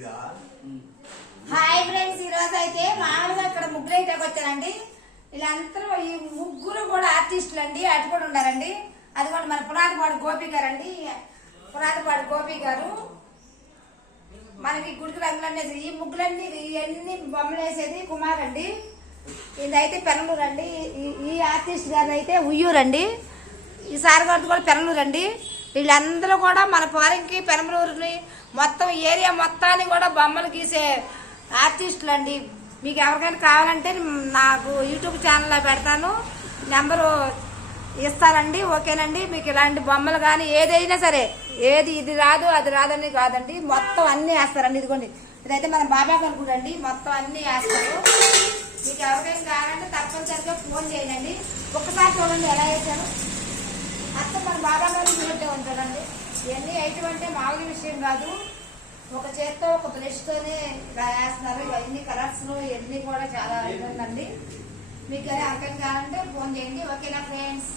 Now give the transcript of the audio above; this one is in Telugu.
హాయ్ ఫ్రెండ్స్, ఈ రోజు అయితే మామూలుగా ఇక్కడ ముగ్గురు అయితే వచ్చారండి. వీళ్ళందరూ ఈ ముగ్గురు కూడా ఆర్టిస్టులు అండి. అటు కూడా ఉన్నారండి. అది కూడా మన పునాదిపాడు గోపి గారు అండి. పునాదిపాడు గోపి గారు మనకి గుడికి రంగులన్నీ ఈ ముగ్గులన్నీ ఇవన్నీ బొమ్మలు వేసేది కుమార్ అండి. ఇదైతే పెనలూరు అండి. ఈ ఆర్టిస్ట్ గారు అయితే ఉయ్యూరండి. ఈ సార్ గారిది కూడా పెనలూరు అండి. వీళ్ళందరూ కూడా మన ఫారెన్కి పెనమలూరుని మొత్తం ఏరియా మొత్తాన్ని కూడా బొమ్మలు గీసే ఆర్టిస్టులు అండి. మీకు ఎవరికైనా కావాలంటే నాకు యూట్యూబ్ ఛానల్లో పెడతాను, నెంబరు ఇస్తారండి. ఓకేనండి. మీకు ఇలాంటి బొమ్మలు కానీ ఏదైనా సరే, ఏది ఇది రాదు అది రాదని కాదండి, మొత్తం అన్నీ వేస్తారండి. ఇదిగోండి, ఇదైతే మన బాబా గారు కూడా అండి. మొత్తం అన్నీ వేస్తారు. మీకు ఎవరికైనా కావాలంటే తప్పనిసరిగా ఫోన్ చేయండి. ఒక్కసారి చూడండి ఎలా వేసారు. అత్త మన బాబా గారు చూంటే ఉంటారండి. ఇవన్నీ ఎటువంటి మామూలు విషయం కాదు. ఒక చేత్తో ఒక బ్రష్తోనే ఇలా వేస్తున్నారు. ఇవన్నీ కలర్స్ ఇవన్నీ కూడా చాలా ఉందండి. మీకు అర్థం కావాలంటే ఫోన్ చేయండి. ఓకేనా ఫ్రెండ్స్?